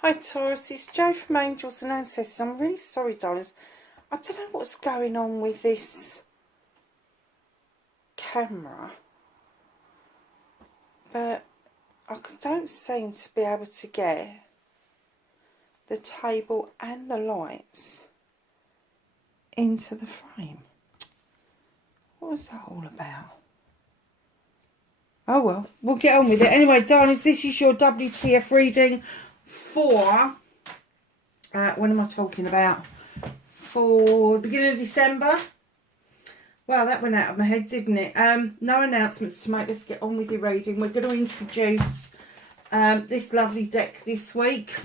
Hi Taurus, it's Jo from Angels and Ancestors. I'm really sorry, darlings. I don't know what's going on with this camera, but I don't seem to be able to get the table and the lights into the frame. What was that all about? Oh well, we'll get on with it. Anyway, darlings, this is your WTF reading for, when am I talking about? For the beginning of December. Well, that went out of my head, didn't it? No announcements to make. Let's get on with your reading. We're going to introduce this lovely deck this week.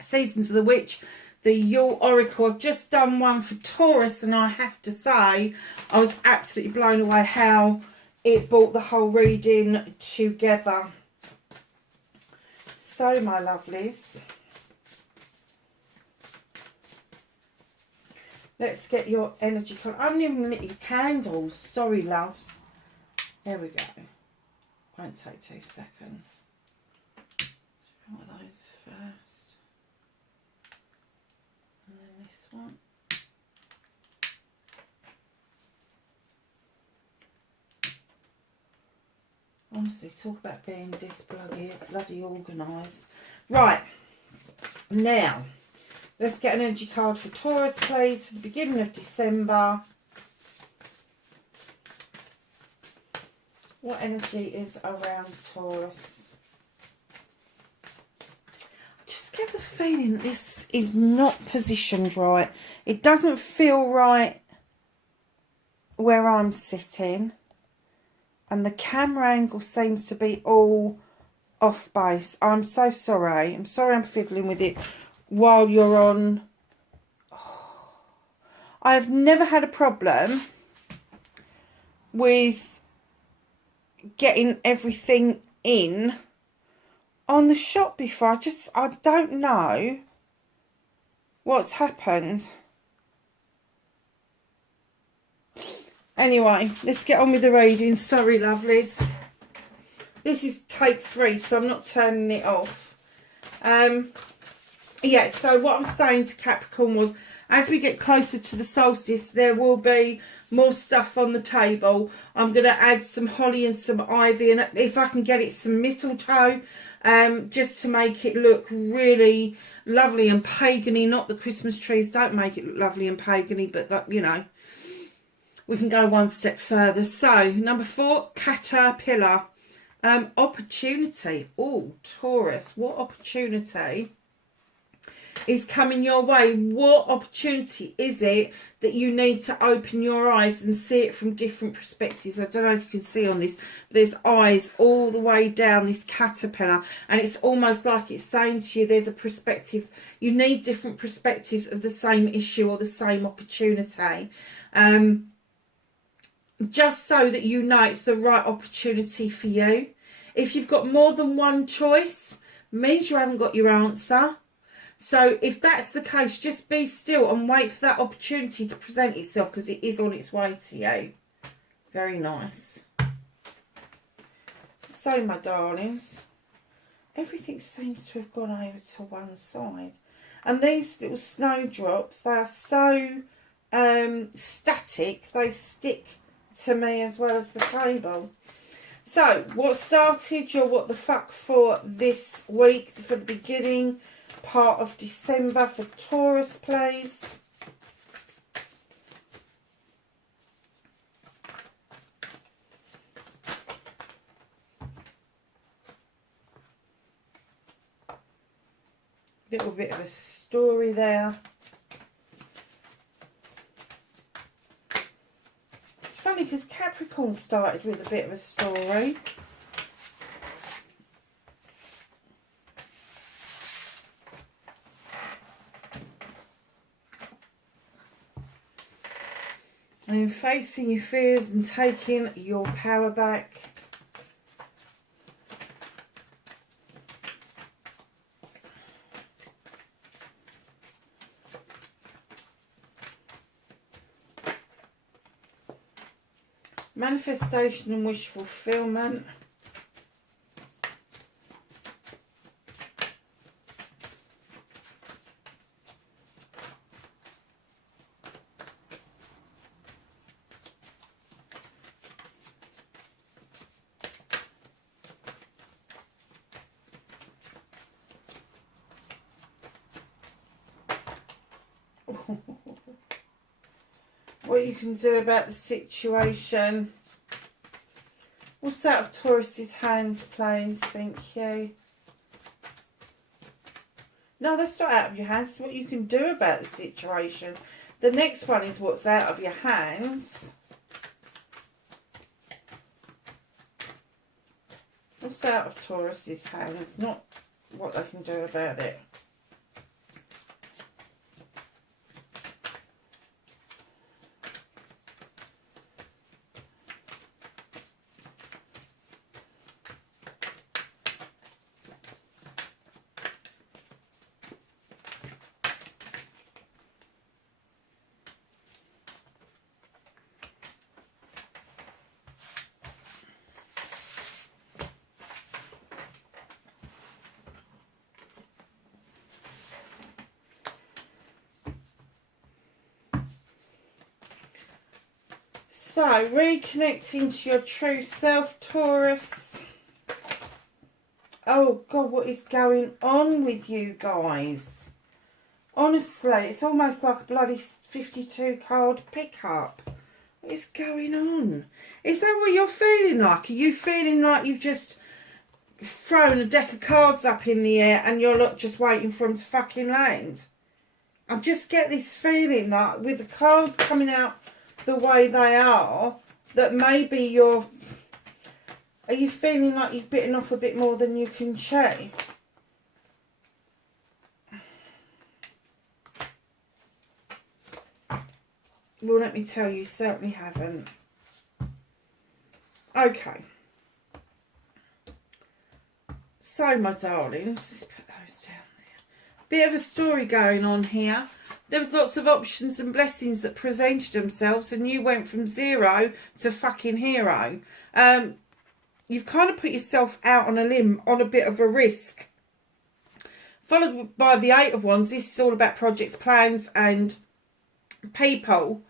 Seasons of the Witch, the Yule Oracle. I've just done one for Taurus, and I have to say I was absolutely blown away how it brought the whole reading together. So, my lovelies, let's get your energy. I haven't even lit your candles. Sorry, loves. There we go. Won't take 2 seconds. Let's do one of those first. And then this one. Honestly, talk about being this bloody organised. Right, now, let's get an energy card for Taurus, please, for the beginning of December. What energy is around Taurus? I just get the feeling that this is not positioned right. It doesn't feel right where I'm sitting. And the camera angle seems to be all off base. I'm so sorry. I'm sorry I'm fiddling with it while you're on. Oh, I've never had a problem with getting everything in on the shot before. I don't know what's happened. Anyway, let's get on with the reading. Sorry, lovelies. This is take 3, so I'm not turning it off. Yeah, so what I was saying to Capricorn was, as we get closer to the solstice, there will be more stuff on the table. I'm going to add some holly and some ivy, and if I can get it, some mistletoe, just to make it look really lovely and pagany. Not the Christmas trees don't make it look lovely and pagany, but that, you know, we can go one step further. So, number 4, caterpillar. Opportunity. Oh, Taurus, what opportunity is coming your way? What opportunity is it that you need to open your eyes and see it from different perspectives? I don't know if you can see on this, but there's eyes all the way down this caterpillar, and it's almost like it's saying to you there's a perspective. You need different perspectives of the same issue or the same opportunity. Just so that you know it's the right opportunity for you. If you've got more than one choice, means you haven't got your answer. So if that's the case, just be still and wait for that opportunity to present itself, because it is on its way to you. Very nice. So, my darlings, everything seems to have gone over to one side. And these little snowdrops, they are so static, they stick to me as well as the table. So, what started your what the fuck for this week, for the beginning part of December for Taurus, please? Little bit of a story there. Funny because Capricorn started with a bit of a story. And facing your fears and taking your power back. Manifestation and wish fulfillment. What you can do about the situation. What's out of Taurus's hands, please? Thank you. No, that's not out of your hands. It's what you can do about the situation. The next one is what's out of your hands. What's out of Taurus's hands? Not what they can do about it. So, reconnecting to your true self, Taurus. Oh, God, what is going on with you guys? Honestly, it's almost like a bloody 52 card pickup. What is going on? Is that what you're feeling like? Are you feeling like you've just thrown a deck of cards up in the air and you're not just waiting for them to fucking land? I just get this feeling that with the cards coming out the way they are, that maybe you're... Are you feeling like you've bitten off a bit more than you can chew? Well, let me tell you, certainly haven't. Okay. So, my darlings, let's put those down there. Bit of a story going on here. There was lots of options and blessings that presented themselves, and you went from 0 to fucking hero. You've kind of put yourself out on a limb, on a bit of a risk. Followed by the 8 of Wands. This is all about projects, plans, and people.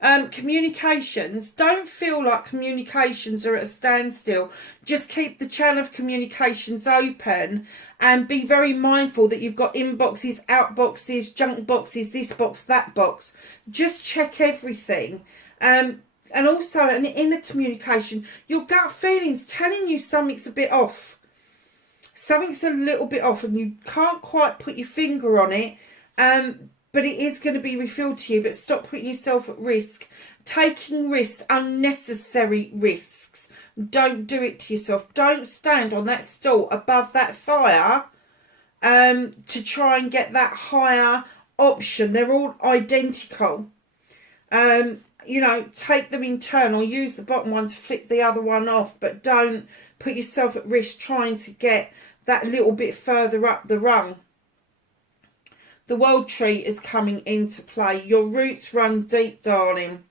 Communications. Don't feel like communications are at a standstill. Just keep the channel of communications open and be very mindful that you've got inboxes, outboxes, junk boxes, this box, that box. Just check everything. And also an inner communication. Your gut feelings telling you something's a bit off. Something's a little bit off and you can't quite put your finger on it. But it is going to be revealed to you. But stop putting yourself at risk. Taking risks, unnecessary risks. Don't do it to yourself. Don't stand on that stool above that fire to try and get that higher option. They're all identical. You know, take them in turn or use the bottom one to flip the other one off. But don't put yourself at risk trying to get that little bit further up the rung. The world tree is coming into play. Your roots run deep, darling.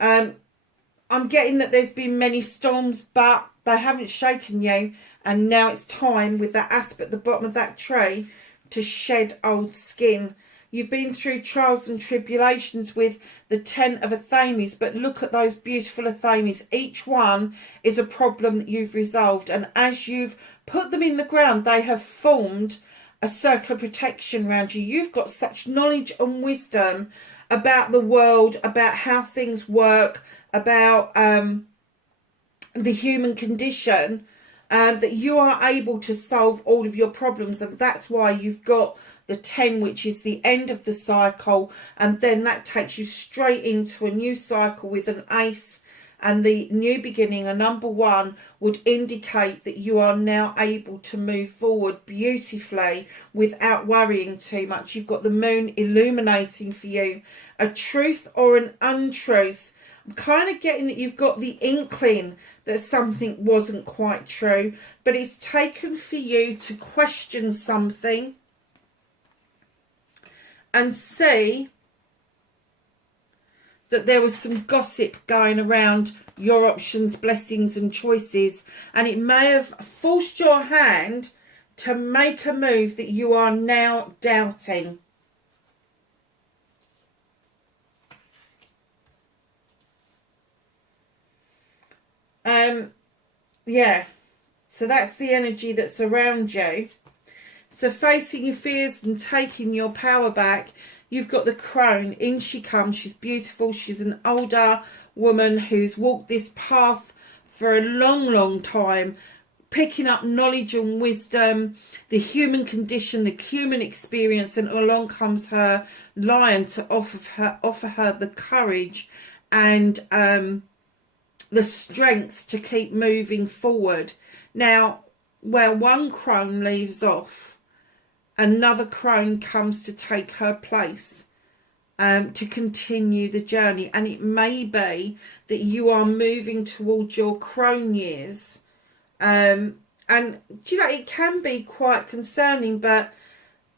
I'm getting that there's been many storms, but they haven't shaken you. And now it's time, with that asp at the bottom of that tree, to shed old skin. You've been through trials and tribulations with the 10 of Athames, but look at those beautiful Athames. Each one is a problem that you've resolved. And as you've put them in the ground, they have formed a circle of protection around you. You've got such knowledge and wisdom about the world, about how things work, about the human condition, that you are able to solve all of your problems. And that's why you've got the 10, which is the end of the cycle, and then that takes you straight into a new cycle with an ace. And the new beginning, a number 1, would indicate that you are now able to move forward beautifully without worrying too much. You've got the moon illuminating for you a truth or an untruth. I'm kind of getting that you've got the inkling that something wasn't quite true, but it's taken for you to question something and see that there was some gossip going around your options, blessings and choices, and it may have forced your hand to make a move that you are now doubting. Yeah, so that's the energy that's around you. So facing your fears and taking your power back you've got the crone. In she comes. She's beautiful. She's an older woman who's walked this path for a long, long time, picking up knowledge and wisdom, the human condition, the human experience, and along comes her lion to offer her the courage and the strength to keep moving forward. Now, where one crone leaves off, another crone comes to take her place, to continue the journey. And it may be that you are moving towards your crone years. And you know, it can be quite concerning, but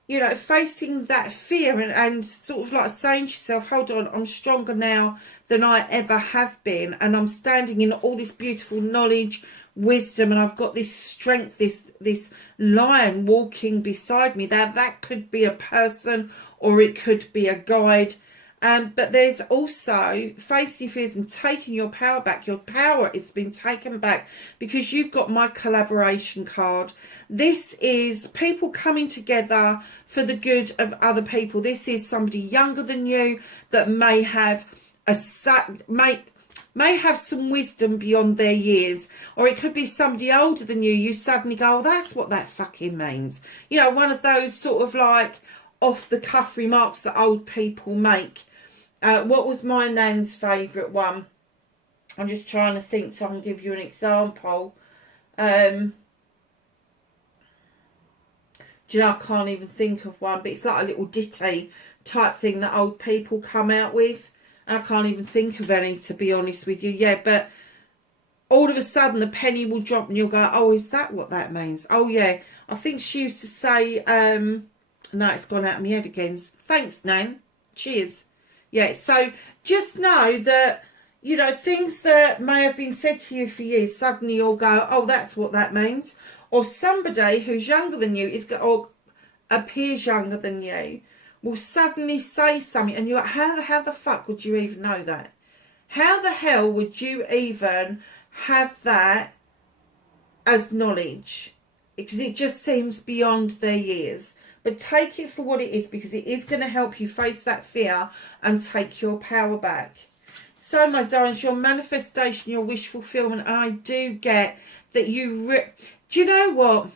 you know, facing that fear and sort of like saying to yourself, hold on, I'm stronger now than I ever have been, and I'm standing in all this beautiful knowledge, wisdom, and I've got this strength, this lion walking beside me. That could be a person, or it could be a guide. But there's also facing your fears and taking your power back. Your power is being taken back because you've got my collaboration card. This is people coming together for the good of other people. This is somebody younger than you that may have may have some wisdom beyond their years, or it could be somebody older than you. You suddenly go, oh, that's what that fucking means. You know, one of those sort of like off the cuff remarks that old people make. What was my nan's favourite one? I'm just trying to think so I can give you an example. Do you know, I can't even think of one, but it's like a little ditty type thing that old people come out with. And I can't even think of any, to be honest with you. Yeah, but all of a sudden the penny will drop and you'll go, oh, is that what that means? Oh, yeah. I think she used to say, no, it's gone out of my head again. Thanks, Nan. Cheers. Yeah, so just know that, you know, things that may have been said to you for years, suddenly you'll go, oh, that's what that means. Or somebody who's younger than you or appears younger than you will suddenly say something and you're like, how the fuck would you even know that? How the hell would you even have that as knowledge? Because it just seems beyond their years. But take it for what it is, because it is going to help you face that fear and take your power back. So, my darlings, your manifestation, your wish fulfillment, and I do get that you... Do you know what?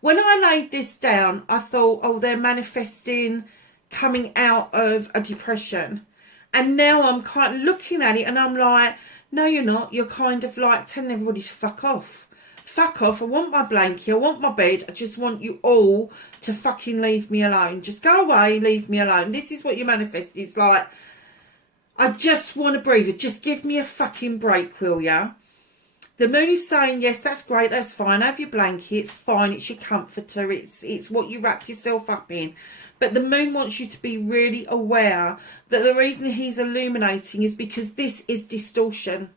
When I laid this down, I thought, oh, they're manifesting coming out of a depression. And now I'm kind of looking at it and I'm like, no, you're not. You're kind of like telling everybody to fuck off. Fuck off. I want my blanket. I want my bed. I just want you all to fucking leave me alone. Just go away, leave me alone. This is what you manifest. It's like, I just want to breathe. Just give me a fucking break, will ya? The moon is saying, yes, that's great, that's fine. Have your blanket, it's fine, it's your comforter, it's what you wrap yourself up in. But the moon wants you to be really aware that the reason he's illuminating is because this is distortion.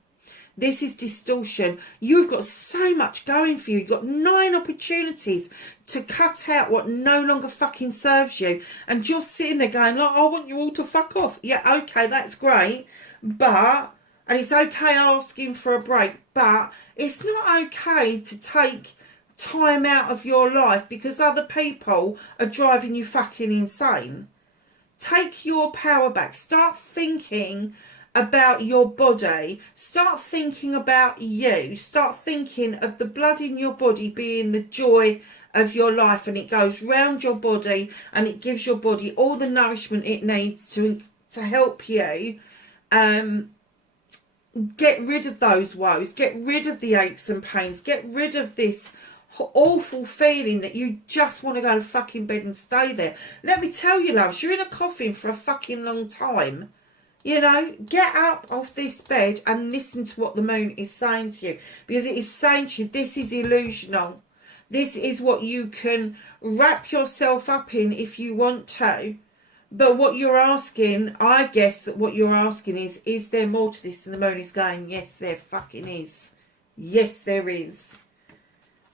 This is distortion. You've got so much going for you. You've got 9 opportunities to cut out what no longer fucking serves you. And you're sitting there going, like, I want you all to fuck off. Yeah, okay, that's great. But... and it's okay asking for a break, but it's not okay to take time out of your life because other people are driving you fucking insane. Take your power back. Start thinking about your body. Start thinking about you. Start thinking of the blood in your body being the joy of your life, and it goes round your body and it gives your body all the nourishment it needs to help you get rid of those woes, get rid of the aches and pains, get rid of this awful feeling that you just want to go to fucking bed and stay there. Let me tell you, loves, you're in a coffin for a fucking long time. You know, get up off this bed and listen to what the moon is saying to you, because it is saying to you, this is illusional. This is what you can wrap yourself up in if you want to. But what you're asking, I guess that what you're asking is there more to this? And the moon is going, yes, there fucking is. Yes, there is.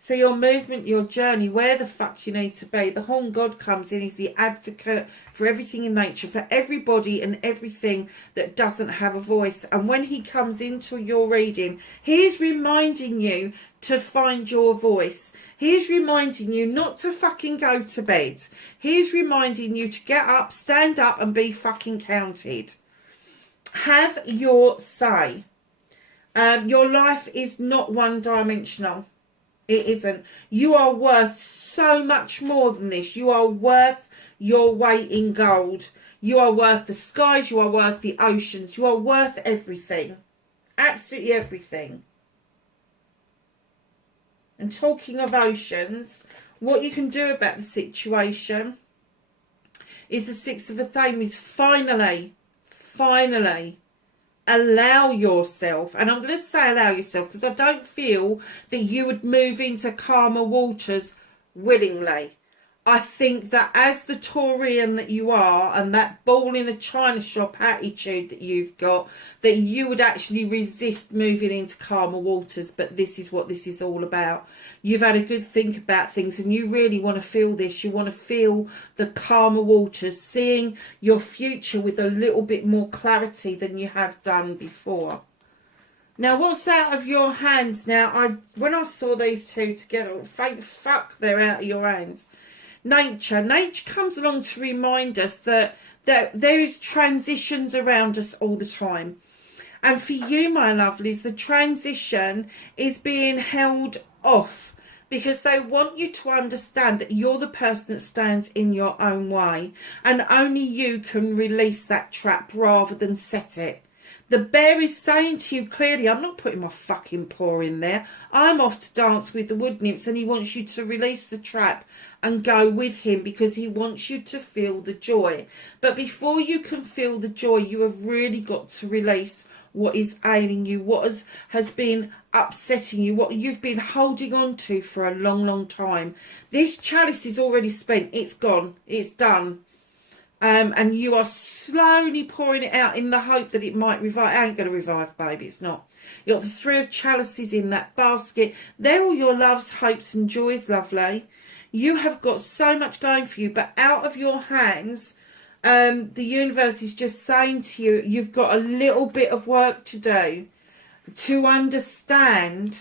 So your movement, your journey, where the fuck you need to be. The Horn God comes in. He's the advocate for everything in nature, for everybody and everything that doesn't have a voice. And when he comes into your reading, he is reminding you to find your voice. He is reminding you not to fucking go to bed. He is reminding you to get up, stand up and be fucking counted. Have your say. Your life is not one-dimensional. It isn't. You are worth so much more than this. You are worth your weight in gold. You are worth the skies. You are worth the oceans. You are worth everything. Absolutely everything. And talking of oceans, what you can do about the situation is the Sixth of Athame is finally allow yourself, and I'm going to say allow yourself because I don't feel that you would move into calmer waters willingly. I think that as the Taurian that you are, and that ball in a china shop attitude that you've got, that you would actually resist moving into calmer waters. But this is what this is all about. You've had a good think about things and you really want to feel this. You want to feel the calmer waters, seeing your future with a little bit more clarity than you have done before. Now, what's out of your hands? Now, when I saw these two together, thank fuck they're out of your hands. Nature comes along to remind us that there is transitions around us all the time. And for you, my lovelies, the transition is being held off because they want you to understand that you're the person that stands in your own way, and only you can release that trap rather than set it. The bear is saying to you clearly, I'm not putting my fucking paw in there. I'm off to dance with the wood nymphs, and he wants you to release the trap and go with him because he wants you to feel the joy. But before you can feel the joy, you have really got to release what is ailing you, what has been upsetting you, what you've been holding on to for a long, long time. This chalice is already spent. It's gone. It's done. And you are slowly pouring it out in the hope that it might revive. It ain't going to revive, baby. It's not. You've got the Three of Chalices in that basket. They're all your loves, hopes and joys, lovely. You have got so much going for you, but out of your hands, the universe is just saying to you, you've got a little bit of work to do to understand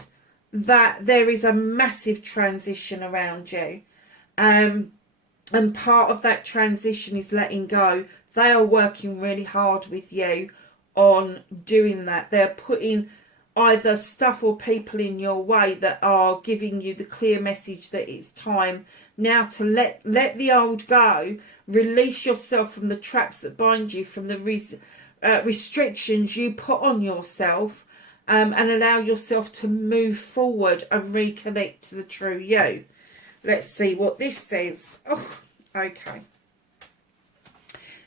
that there is a massive transition around you. And part of that transition is letting go. They are working really hard with you on doing that. They're putting either stuff or people in your way that are giving you the clear message that it's time now to let the old go. Release yourself from the traps that bind you, from the restrictions you put on yourself, and allow yourself to move forward and reconnect to the true you. Let's see what this says. Oh, okay.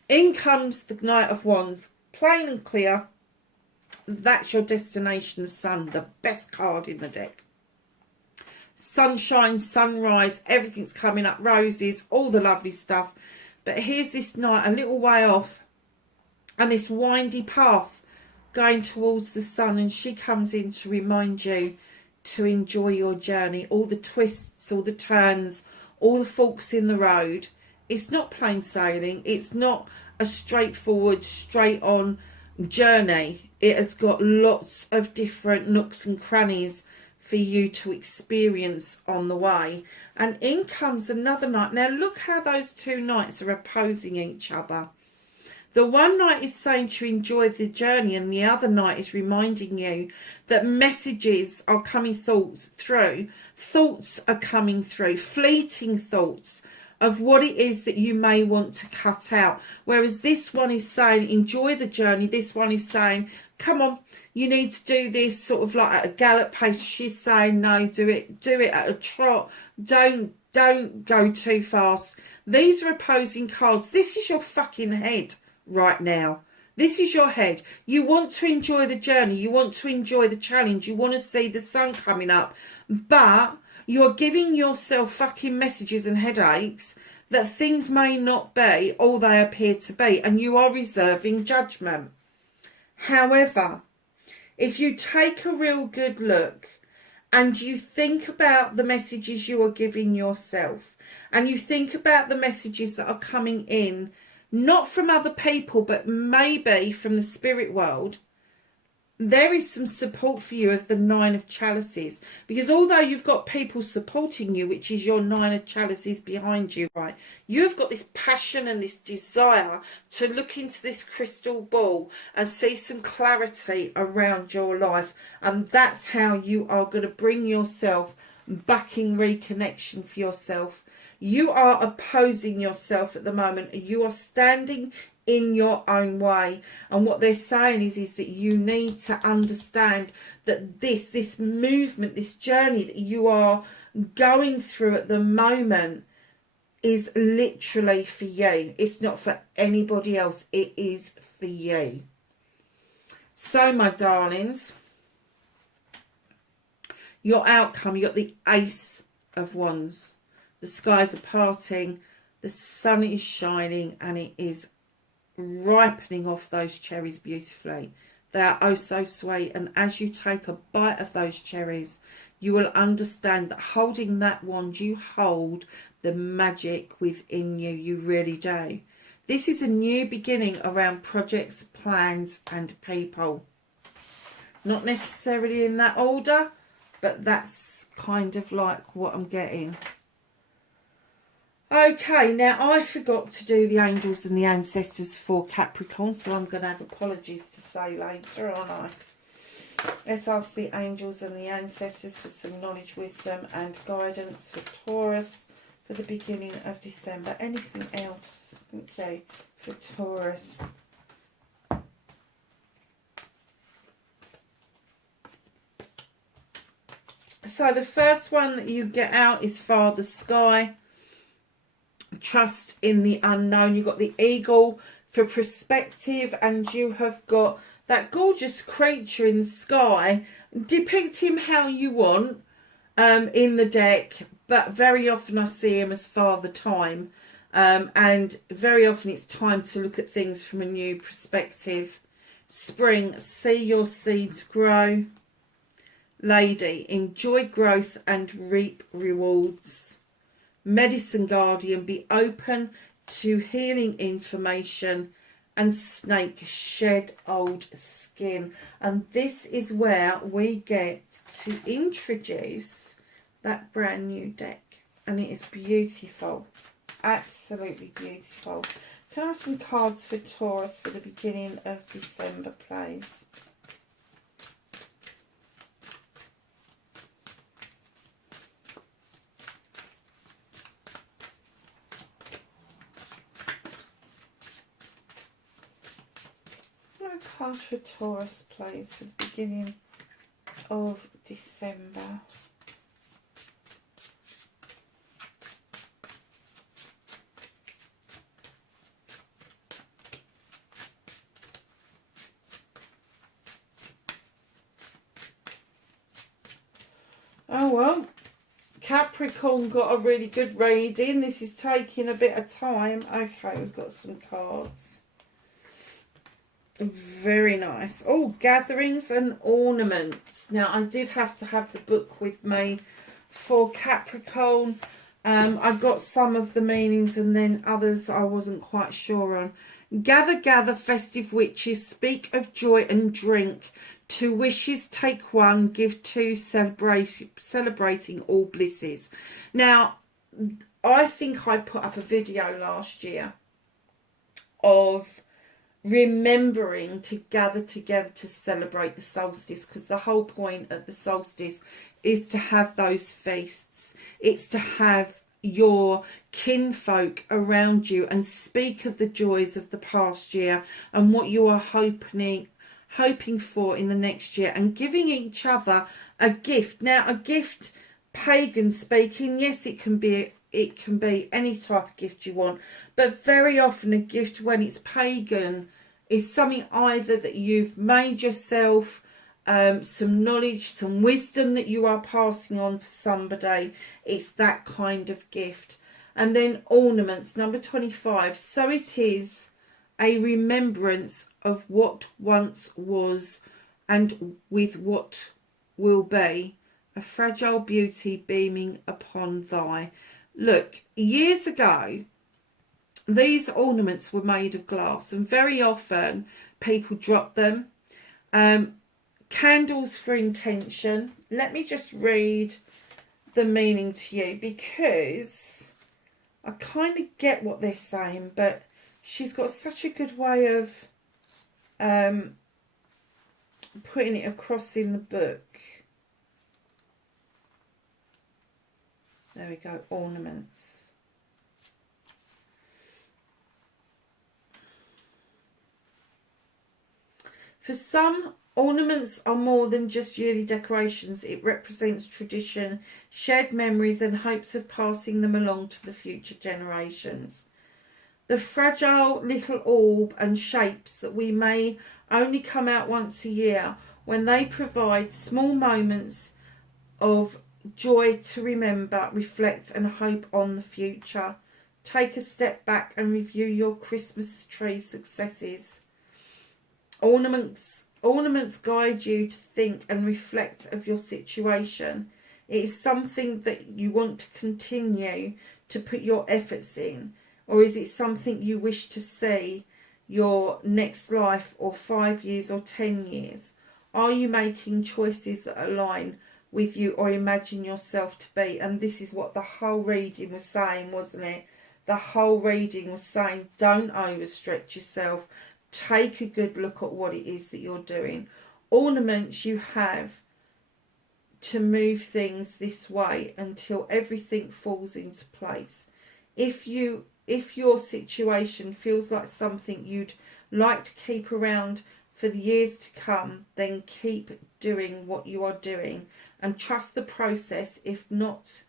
In comes the Knight of Wands. Plain and clear. That's your destination, the sun. The best card in the deck. Sunshine, sunrise, everything's coming up. Roses, all the lovely stuff. But here's this knight a little way off. And this windy path going towards the sun. And she comes in to remind you to enjoy your journey, all the twists, all the turns, all the forks in the road. It's not plain sailing. It's not a straightforward, straight on journey. It has got lots of different nooks and crannies for you to experience on the way. And in comes another knight. Now look how those two knights are opposing each other. The one knight is saying to enjoy the journey, and the other knight is reminding you that messages are coming through. Thoughts are coming through, fleeting thoughts of what it is that you may want to cut out. Whereas this one is saying enjoy the journey. This one is saying, come on, you need to do this sort of like at a gallop pace. She's saying, no, do it at a trot. Don't go too fast. These are opposing cards. This is your fucking head right now. This is your head. You want to enjoy the journey. You want to enjoy the challenge. You want to see the sun coming up. But you're giving yourself fucking messages and headaches that things may not be all they appear to be. And you are reserving judgment. However, if you take a real good look and you think about the messages you are giving yourself, and you think about the messages that are coming in, not from other people, but maybe from the spirit world, there is some support for you of the Nine of Chalices. Because although you've got people supporting you, which is your Nine of Chalices behind you, right, you've got this passion and this desire to look into this crystal ball and see some clarity around your life. And that's how you are going to bring yourself back in reconnection for yourself. You are opposing yourself at the moment. You are standing in your own way, and what they're saying is that you need to understand that this movement, this journey that you are going through at the moment is literally for you. It's not for anybody else. It is for you. So, my darlings, your outcome, you got the Ace of Wands. The skies are parting, the sun is shining, and it is ripening off those cherries beautifully. They are oh so sweet, and as you take a bite of those cherries, you will understand that holding that wand, you hold the magic within you. You really do. This is a new beginning around projects, plans, and people. Not necessarily in that order, but that's kind of like what I'm getting. Okay, now I forgot to do the angels and the ancestors for Capricorn, so I'm going to have apologies to say later, aren't I? Let's ask the angels and the ancestors for some knowledge, wisdom and guidance for Taurus for the beginning of December. Anything else? Okay, for Taurus. So the first one that you get out is Father Sky. Trust in the unknown. You've got the eagle for perspective, and you have got that gorgeous creature in the sky. Depict him how you want in the deck, but very often I see him as Father Time, and very often it's time to look at things from a new perspective. Spring, see your seeds grow. Lady, enjoy growth and reap rewards. Medicine Guardian, be open to healing information. And Snake, shed old skin. And this is where we get to introduce that brand new deck, and it is beautiful, absolutely beautiful. Can I have some cards for Taurus for the beginning of December, please? Card for Taurus, please, for the beginning of December. Oh well, Capricorn got a really good reading. This is taking a bit of time. Okay, we've got some cards. Very nice. Oh, gatherings and ornaments. Now, I did have to have the book with me for Capricorn. I got some of the meanings and then others I wasn't quite sure on. Gather, gather, festive witches, speak of joy and drink. Two wishes, take one, give two, celebrating all blisses. Now, I think I put up a video last year of remembering to gather together to celebrate the solstice, because the whole point of the solstice is to have those feasts. It's to have your kinfolk around you and speak of the joys of the past year and what you are hoping for in the next year, and giving each other a gift. Now, a gift, pagan speaking, yes, it can be any type of gift you want, but very often a gift when it's pagan is something either that you've made yourself, some knowledge, some wisdom that you are passing on to somebody. It's that kind of gift. And then ornaments, number 25. So it is a remembrance of what once was and with what will be, a fragile beauty beaming upon thy. Look, years ago, these ornaments were made of glass, and very often people drop them. Candles for intention. Let me just read the meaning to you, because I kind of get what they're saying, but she's got such a good way of putting it across in the book. There we go, ornaments. For some, ornaments are more than just yearly decorations. It represents tradition, shared memories, and hopes of passing them along to the future generations. The fragile little orb and shapes that we may only come out once a year, when they provide small moments of joy to remember, reflect, and hope on the future. Take a step back and review your Christmas tree successes. Ornaments guide you to think and reflect of your situation. It is something that you want to continue to put your efforts in, or is it something you wish to see your next life, or 5 years, or 10 years? Are you making choices that align with you or imagine yourself to be? And this is what the whole reading was saying, wasn't it? The whole reading was saying, don't overstretch yourself. Take a good look at what it is that you're doing. Ornaments, you have to move things this way until everything falls into place. If your situation feels like something you'd like to keep around for the years to come, then keep doing what you are doing and trust the process. If not,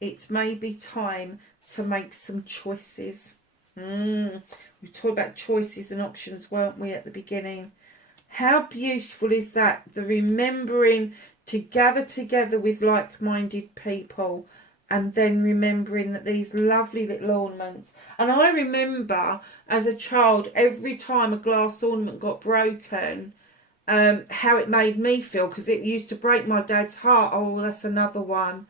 it may be time to make some choices. We talked about choices and options, weren't we, at the beginning? How beautiful is that? The remembering to gather together with like-minded people, and then remembering that these lovely little ornaments. And I remember as a child, every time a glass ornament got broken, how it made me feel, because it used to break my dad's heart. Oh, that's another one.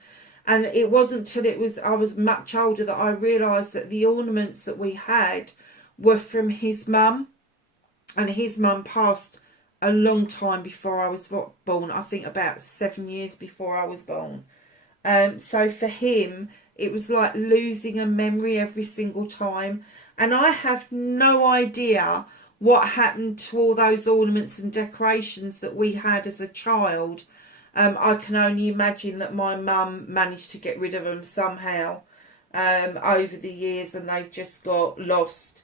And it wasn't till I was much older that I realised that the ornaments that we had were from his mum. And his mum passed a long time before I was born. I think about 7 years before I was born. So for him, it was like losing a memory every single time. And I have no idea what happened to all those ornaments and decorations that we had as a child. I can only imagine that my mum managed to get rid of them somehow over the years, and they just got lost.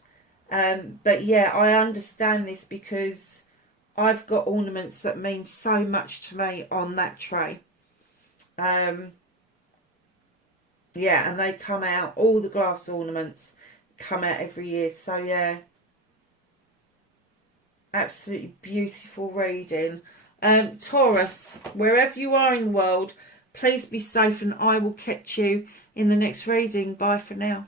But yeah, I understand this, because I've got ornaments that mean so much to me on that tray. Yeah, and they come out, all the glass ornaments come out every year. So yeah, absolutely beautiful reading. Taurus, wherever you are in the world, please be safe, and I will catch you in the next reading. Bye for now.